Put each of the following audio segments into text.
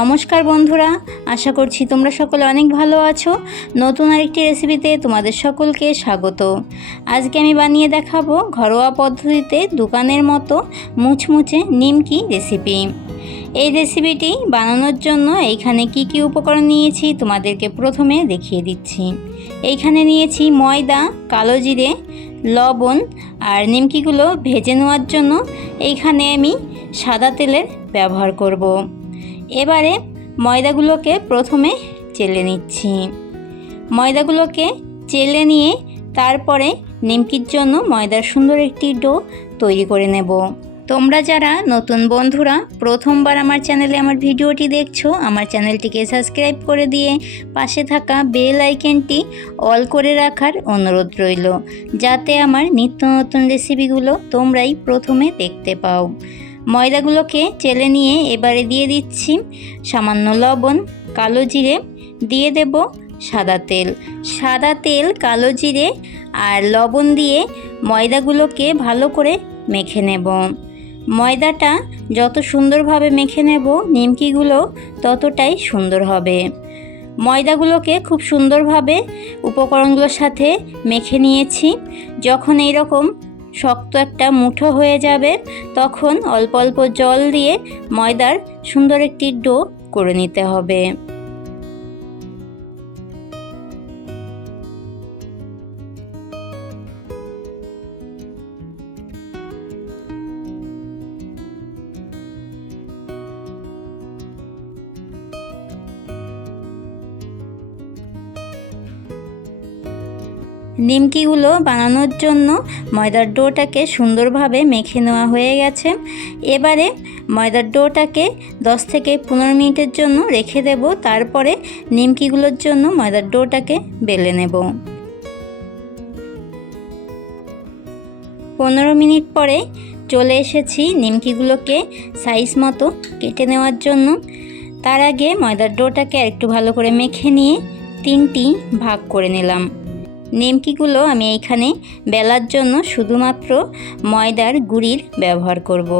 নমস্কার বন্ধুরা, আশা করছি তোমরা সকলে অনেক ভালো আছো। নতুন আরেকটি রেসিপিতে তোমাদের সকলকে স্বাগত। আজকে আমি বানিয়ে দেখাবো ঘরোয়া পদ্ধতিতে দোকানের মতো মুচমুচে নিমকি রেসিপি। এই রেসিপিটি বানানোর জন্য এইখানে কি কি উপকরণ নিয়েছি তোমাদেরকে প্রথমে দেখিয়ে দিচ্ছি। এইখানে নিয়েছি ময়দা, কালো জিরে, লবণ আর নিমকিগুলো ভেজে নেওয়ার জন্য এইখানে আমি সাদা তেলের ব্যবহার করব। এবারে ময়দাগুলোকে প্রথমে চেলে নিচ্ছি। ময়দাগুলোকে চেলে নিয়ে তারপরে নিমকির জন্য ময়দার সুন্দর একটি ডো তৈরি করে নেব। তোমরা যারা নতুন বন্ধুরা প্রথমবার আমার চ্যানেলে আমার ভিডিওটি দেখছো, আমার চ্যানেলটিকে সাবস্ক্রাইব করে দিয়ে পাশে থাকা বেল আইকনটি অল করে রাখার অনুরোধ রইল, যাতে আমার নিত্য নতুন রেসিপিগুলো তোমরাই প্রথমে দেখতে পাও। ময়দাগুলোকে চেলে নিয়ে এবারে দিয়ে দিচ্ছি সামান্য লবণ, কালো জিরে, দিয়ে দেব সাদা তেল, কালো জিরে আর লবণ দিয়ে ময়দাগুলোকে ভালো করে মেখে নেব। ময়দাটা যত সুন্দরভাবে মেখে নেব নিমকিগুলো ততটাই সুন্দর হবে। ময়দাগুলোকে খুব সুন্দরভাবে উপকরণগুলোর সাথে মেখে নিয়েছি। যখন এইরকম শক্ত একটা মুঠো হয়ে যাবে তখন অল্প অল্প জল দিয়ে ময়দার সুন্দর একটি ডো করে নিতে হবে। নিমকিগুলো বানানোর জন্য ময়দার ডোটাকে সুন্দরভাবে মেখে নেওয়া হয়ে গেছে। এবারে ময়দার ডোটাকে 10 থেকে 15 মিনিটের জন্য রেখে দেব। তারপরে নিমকিগুলোর জন্য ময়দার ডোটাকে বেলে নেব। 15 মিনিট পরে চলে এসেছি নিমকিগুলোকে সাইজ মতো কেটে নেওয়ার জন্য। তার আগে ময়দার ডোটাকে একটু ভালো করে মেখে নিয়ে 3টি ভাগ করে নিলাম। নিমকিগুলো আমি এইখানে বেলার জন্য শুধুমাত্র ময়দার গুঁড়ির ব্যবহার করব।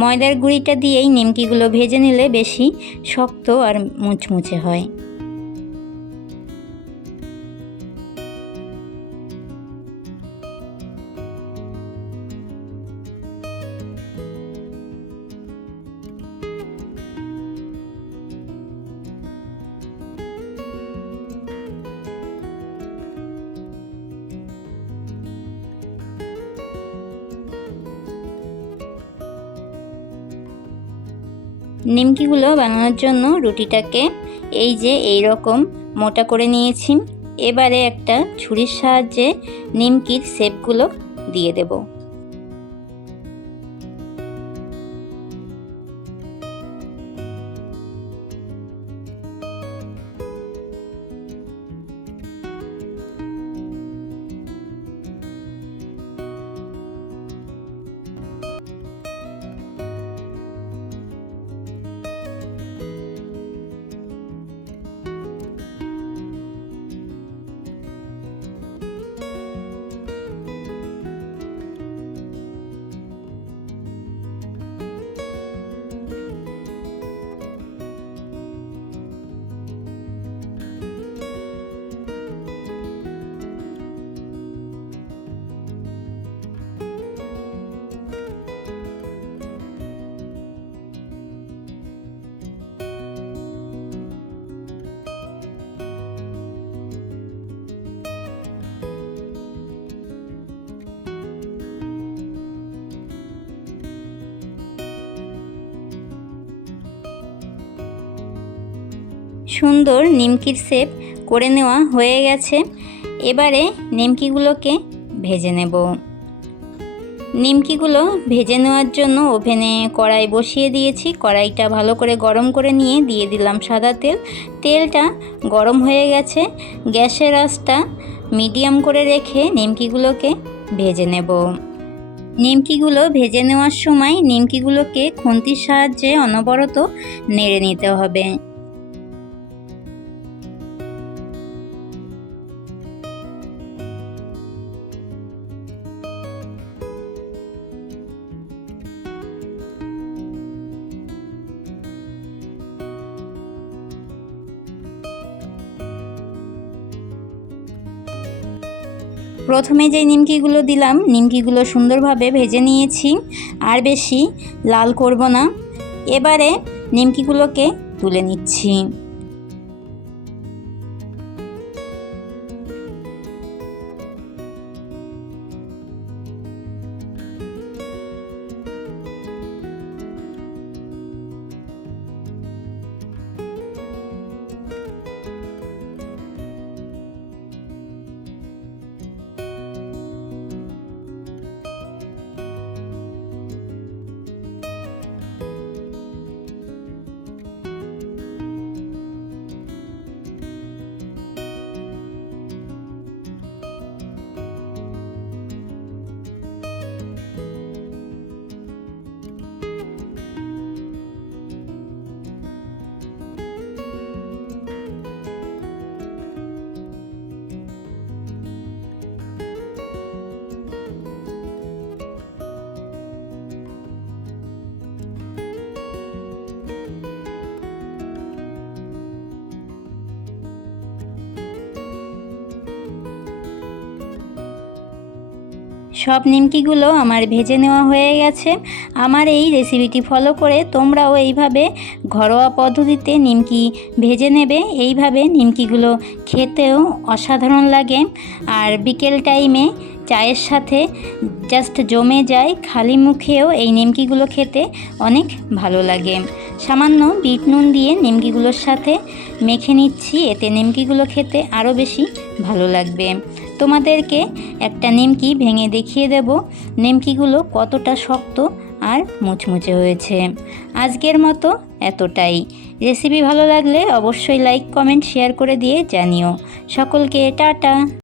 ময়দার গুঁড়িটা দিয়েই নিমকিগুলো ভেজে নিলে বেশি শক্ত আর মুচমুচে হয়। নিমকিগুলো বানানোর জন্য রুটিটাকে এই রকম মোটা করে নিয়েছি। এবারে একটা ছুরির সাহায্যে নিমকির শেপগুলো দিয়ে দেব। সুন্দর নিমকির শেপ করে নেওয়া হয়ে গেছে। এবারে নিমকিগুলোকে ভেজে নেব। নিমকিগুলো ভেজে নেওয়ার জন্য ওভেনে কড়াই বসিয়ে দিয়েছি। কড়াইটা ভালো করে গরম করে নিয়ে দিয়ে দিলাম সাদা তেল। তেলটা গরম হয়ে গেছে। গ্যাসের আঁচটা মিডিয়াম করে রেখে নিমকিগুলোকে ভেজে নেব। নিমকিগুলো ভেজে নেওয়ার সময় নিমকিগুলোকে খুন্তির সাহায্যে অনবরত নেড়ে নিতে হবে। প্রথমে যে নিমকিগুলো দিলাম, নিমকিগুলো সুন্দরভাবে ভেজে নিয়েছি, আর বেশি লাল করব না। এবারে নিমকিগুলোকে তুলে নিচ্ছি। সব নিমকিগুলো আমার ভেজে নেওয়া হয়ে গেছে। আমার এই রেসিপিটি ফলো করে তোমরাও এইভাবে ঘরোয়া পদ্ধতিতে নিমকি ভেজে নেবে। এইভাবে নিমকিগুলো খেতেও অসাধারণ লাগে, আর বিকেল টাইমে চায়ের সাথে জাস্ট জমে যায়। খালি মুখেও এই নিমকিগুলো খেতে অনেক ভালো লাগে। সামান্য বিট নুন দিয়ে নিমকিগুলোর সাথে মেখে নিচ্ছি, এতে নিমকিগুলো খেতে আরও বেশি ভালো লাগবে। তোমাদেরকে একটা নিমকি ভেঙে দেখিয়ে দেব নিমকিগুলো কতটা শক্ত আর মুচমুচে হয়েছে। আজকের মতো এতটাই। রেসিপি ভালো লাগলে অবশ্যই লাইক, কমেন্ট, শেয়ার করে দিয়ে জানিও। সকলকে টাটা।